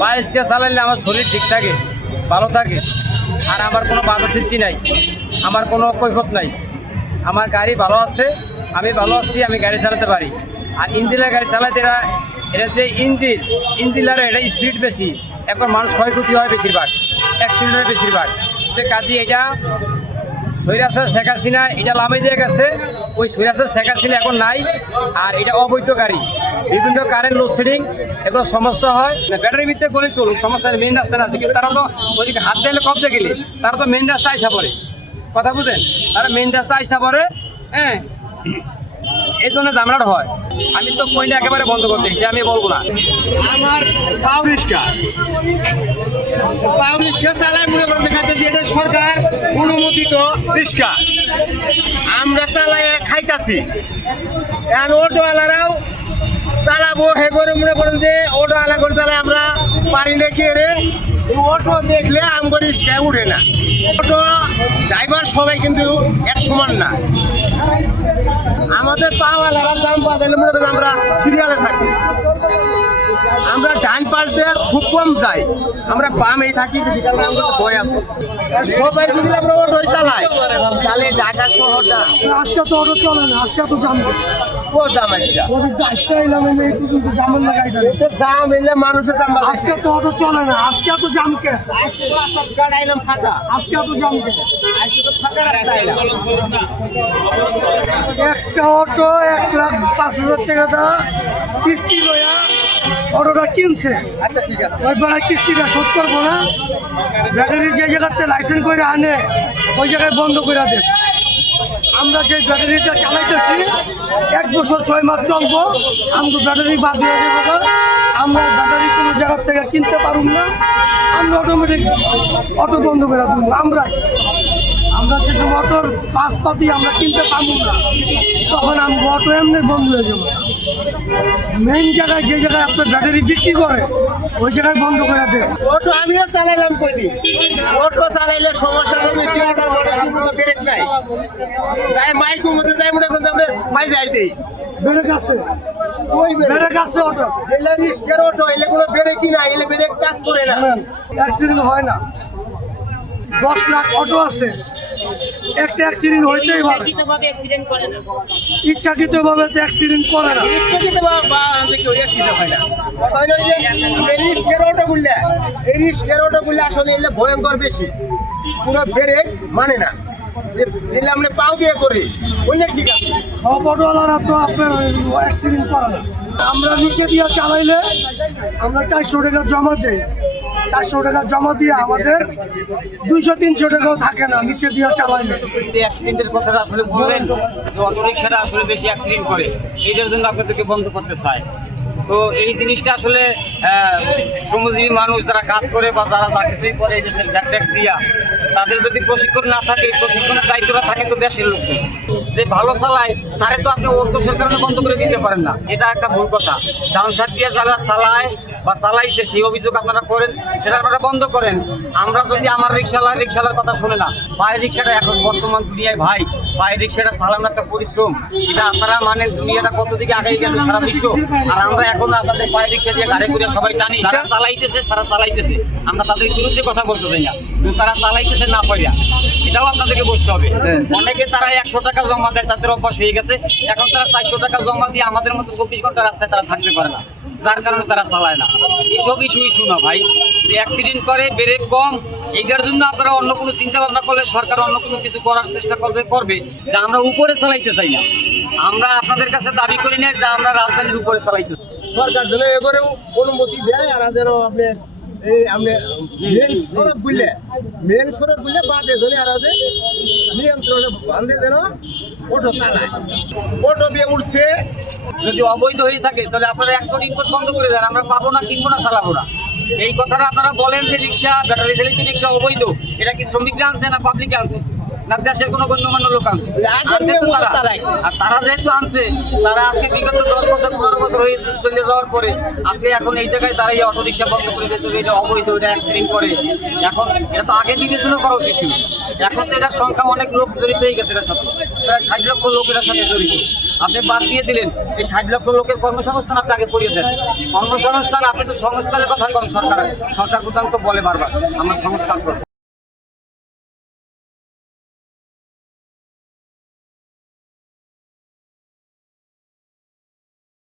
বাইকটা চালাইলে আমার শরীর ঠিক থাকে, ভালো থাকে, আর আমার কোনো বাধা সৃষ্টি নাই, আমার কোনো কৈফত নাই। আমার গাড়ি ভালো আছে, আমি ভালো আছি, আমি গাড়ি চালাতে পারি। আর ইঞ্জিনের গাড়ি চালাতে এটা যে ইঞ্জিলারে এটা স্পিড বেশি, এখন মানুষ ক্ষয়ক্ষতি হয় বেশিরভাগ, অ্যাক্সিডেন্ট বেশিরভাগ। তো কাজে এটা সৈরাসের শেখ হাসিনা এটা লামাই দিয়ে গেছে, ওই সৈরাসের শেখ হাসিনা এখন নাই। আর এটা অবৈধ গাড়ি, বিভিন্ন কারেন্ট লোডশেডিং এগুলো সমস্যা হয়। ব্যাটারির ভিতরে গলে চলুন, সমস্যা মেন রাস্তা আছে, কিন্তু তারা তো ওইদিকে হাত দিলে কবজা গেলে তারা তো মেন রাস্তা আইসা পড়ে, কথা বুঝেন, তারা মেন রাস্তা আইসা পড়ে। হ্যাঁ, এই জন্য ঝামেলাটা হয়। আমি তো কইলে একেবারে বন্ধ করতে, এটা আমি বলবো না। আমার পাও রিক্সা চালায় মনে করেন দেখাচ্ছে যে এটা সরকার অনুমোদিত রিক্সা, আমরা চালাই খাইতাছি। এখন অটোওয়ালারাও চালাবো, হে করে মনে করেন যে অটোওয়ালা করে চালাই আমরা পারি না কি রে, অটো দেখলে আমার রিক্সায় উঠে না। অটো ড্রাইভার সবাই কিন্তু এক সমান না। আমাদের পাওয়ালারা দাম পাতালে মনে করেন আমরা সিরিয়ালে থাকি, আমরা ডান পাশ দিয়ে খুব কম যাই, আমরা বামেই থাকি বেশি, কারণ আমরা তো ভয় আছে। সবাই যদি আমরা অটো চালাই তাহলে ঢাকা শহরটা আজকে তো অটো চলে না, আজকে তো জাম ও দাম একটা জামের লাগাই দেয়। দাম এলে মানুষের দাম আজকে তো অটো চলে না, আজকে তো জামকে, আইলাম ফাটা, আজকে তো জামকে। আজকে তো ফাঁকা রাস্তা আইলাম। একটা অটো 1,05,000 টাকা দা কিস্তি লইয়া অটোটা কিনছে। আচ্ছা ঠিক আছে, ওই বেড়া কিস্তিটা শোধ করবো না, ব্যাটারি যে জায়গাতে লাইসেন্স করে আনে ওই জায়গায় বন্ধ করে দেব। আমরা যে ব্যাটারিটা চালাইতেছি 1 বছর 6 মাস চলবো, আমাদের ব্যাটারি বাদ দিয়ে দেবো। আমরা ব্যাটারি কোনো জায়গার থেকে কিনতে পারুম না, আমরা অটোমেটিক অটো বন্ধ করে দেবো। আমরা যে সময় অটোর পাশপাতি আমরা কিনতে পারবো না, তখন আমরা অটো এমনি বন্ধ হয়ে যাবো। মেইন জায়গায় যে জায়গায় আপনার ব্যাটারি বিক্রি করে ওই জায়গায় বন্ধ করে দেন। অটো আমিও চালাইলাম কয়দিন, অটো চালাইলে সমস্যা হলো বেশি, অটোর মধ্যে ঠিকমতো ব্রেক নাই, তাই মাইকের মধ্যে যাই মনে করেন আমরা মাই যাই দেই ব্রেক আছে, ওই ব্রেক আছে অটো, এলে রিস্কের অটো, এলে কোনো ব্রেকই না, এলে ব্রেক কাজ করে না। অ্যাক্সিডেন্ট হয় না। 10 লাখ অটো আছে, একটা অ্যাক্সিডেন্ট হইতেই পারে, ইচ্ছাকৃতভাবে তো অ্যাক্সিডেন্ট করে না। ইচ্ছাকৃত বা কেউ একটিতে হয় না। কথা হলো যে এই রিস্কের অটোগুলো, এই রিস্কের অটোগুলো আসলে এলে ভয়ঙ্কর বেশি, পুরো ব্রেক মানে না, যেগুলো আমরা পাও দিয়ে করি ওইলে ঠিক আছে। সব অটোওয়ালারা তো আপনার অ্যাক্সিডেন্ট করে না। আমরা নিচে দিয়ে চালাইলে আমরা 400 টাকা জমা দেই, 400 টাকা জমা দিয়ে আমাদের 200-300 টাকাও থাকে না নিচে দিয়ে চালাইলে। অ্যাক্সিডেন্টের কথাটা আসলে বললেন যে অটোরিকশাটা আসলে বেশি অ্যাক্সিডেন্ট করে, এইটার জন্য আপনাদেরকে বন্ধ করতে চাই। তো এই জিনিসটা আসলে শ্রমজীবী মানুষ যারা কাজ করে বা যারা যা কিছুই করে এই দেশের ট্যাক্স দিয়া, তাদের যদি প্রশিক্ষণ না থাকে, প্রশিক্ষণের দায়িত্বটা থাকে তো দেশের লোকদের, যে ভালো চালায় তারে তো আপনি অর্থসের কারণে বন্ধ করে দিতে পারেন না, এটা একটা ভুল কথা। ডাউন সাইড দিয়ে যারা চালায় বা চালাইছে সেই অভিযোগ আপনারা করেন, সেটা আপনারা বন্ধ করেন। আমরা যদি আমার রিক্সালার কথা শোনে না, পায়ের রিক্সাটা এখন বর্তমান দুনিয়ায় ভাই, পায়ের রিক্সাটা চালানো একটা পরিশ্রম, এটা আপনারা মানে দুনিয়াটা কত দিকে আগে গেছে সারা বিশ্ব, আর আমরা এখন আপনাদের পায়ের রিক্সা দিয়ে গাড়ি করে সবাই টানি, তারা চালাইতেছে, আমরা তাদের বিরুদ্ধে কথা বলতে চাই না, কিন্তু তারা চালাইতেছে না পাইয়া, এটাও আপনাদেরকে বুঝতে হবে। অনেকে তারা 100 টাকা জমা দেয়, তাদের অভ্যাস হয়ে গেছে, এখন তারা 400 টাকা জমা দিয়ে আমাদের মতো 24 ঘন্টা রাস্তায় তারা থাকতে পারে না, যার কারণে তারা চালায় না। এসব ইস্যু না ভাই, অ্যাক্সিডেন্ট করে, ব্রেক কম, এইটার জন্য আপনারা অন্য কোনো চিন্তা ভাবনা করলে সরকার অন্য কোনো কিছু করার চেষ্টা করবে যে আমরা উপরে চালাইতে চাই না। আমরা আপনাদের কাছে দাবি করি না যে আমরা রাজধানীর উপরে চালাইতে চাই। সরকার যেন এবারেও অনুমতি দেয়, আর যেন আপনার এই আপনি মেন সড়ক গুলে বাদে ধরে আর নিয়ন্ত্রণে বান্ধে যেন অটো চালায়, অটো দিয়ে উঠছে। যদি অবৈধ হয়ে থাকে তাহলে আপনারা এক্সপোর্ট ইম্পোর্ট বন্ধ করে দেন, আমরা পাবো না, কিনবো না, চালাবো না। এই কথাটা আপনারা বলেন যে রিক্সা, ব্যাটারি চালিত রিক্সা অবৈধ, এটা কি শ্রমিকরা আনছে না পাবলিক আনছে? না দেশের কোনো গণ্যমান্য লোক আনছে? আনছে তো তারা। আর তারা যেহেতু আনছে, তারা আজকে বিগত 10 বছর 15 বছর হয়ে চলে যাওয়ার পরে আজকে এখন এই জায়গায় তারা এই অটো রিক্সা বন্ধ করে দিতে হবে, এটা অবৈধ, এটা অ্যাক্সিডেন্ট করে। এখন এটা তো আগে বিবেচনা করা উচিত ছিল। এখন তো এটার সংখ্যা অনেক লোক জড়িত হয়ে গেছে এটার সাথে, প্রায় 60 লক্ষ লোক এটার সাথে জড়িত। আপনি বাদ দিয়ে দিলেন, এই 60 লক্ষ লোকের কর্মসংস্থান আপনি আগে করিয়ে দেন। কর্মসংস্থান, আপনি তো সংস্কারের কথা কন, সরকার প্রধান তো বলে বারবার আমরা সংস্কার করবো।